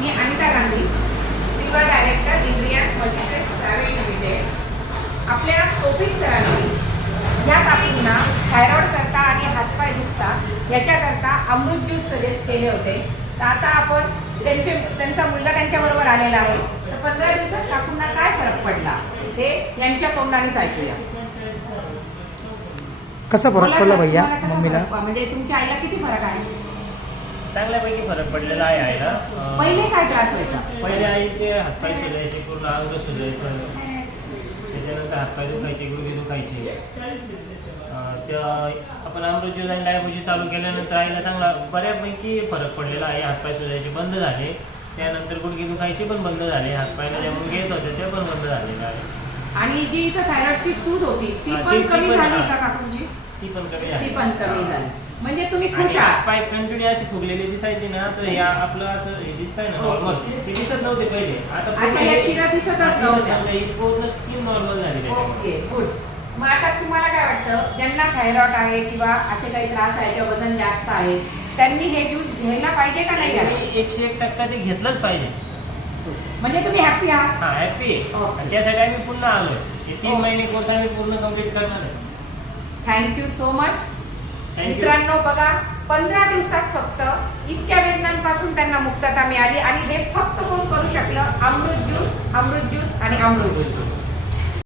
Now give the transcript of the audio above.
मी Anita Gandhi, silver director इंग्रियन्स multiplex private limited. आपल्या topic सरांनी या काकूंना थायरॉइड करता आणि हातपाय दुखता याच्याकरता अमृत ज्यूस सजेस्ट केले होते. तर आता आपण त्यांचा मुलगा त्यांच्याबरोबर आलेला आहे. तर 15 दिवसात काकूंना काय फरक पडला ते यांच्या तोंडानेच ऐकूया. कसा फरक पडला भैया मम्मीला? म्हणजे तुमच्या आईला किती फरक आहे? चांगल्यापैकी फरक पडलेला आहे आईला. पहिले काय त्रास व्हायचा? पहिले आईचे हातपाय सुजायचे, पूर्ण अंग सुजायचं, त्याच्यानंतर हातपाय दुखायचे, गुडघे दुखायचे. त्या आपण अमृत ज्यूस आणि डायबोजी चालू केल्यानंतर आईला चांगला बऱ्यापैकी फरक पडलेला आहे. हातपाय सुजायचे बंद झाले, त्यानंतर गुडघे दुखायचे पण बंद झाले, हातपायला ज्या मुंगे येत होते ते पण बंद झालेले आहे. आणि जी इथं थायरॉइडची सूज होती ती पण कमी झाली का काकूंची? ती पण कमी ती पण कमी झाली. म्हणजे तुम्ही खुश आहात? पाय कंटिन्यू अशी फुगलेली दिसायची ना, तर या आपलं असं हे दिसतंय ना नॉर्मल, ते दिसत नव्हते पहिले. आता या शिरा दिसतच नव्हत्या. पूर्ण स्किन नॉर्मल झाली. Okay, good. मग आता तुम्हाला काय वाटतं, ज्यांना थायरॉइड आहे किंवा असे काही त्रास आहे किंवा वजन जास्त आहे त्यांनी हे ज्यूस घ्यायला पाहिजे का नाही घ्यायला? 101% ते घेतलंच पाहिजे. म्हणजे तुम्ही हॅपी आहात? हा, हॅपी आहे. त्यासाठी आम्ही पुन्हा आलोय. हे 3 महिने कोर्स आम्ही पूर्ण कंप्लीट करणार आहे. Thank you so much. मित्रांनो बघा, 15 दिवसात फक्त इतक्या वेदनांपासून त्यांना मुक्तता मिळाली. आणि हे फक्त कोण करू शकलं? अमृत ज्यूस आणि अमृत ज्यूस.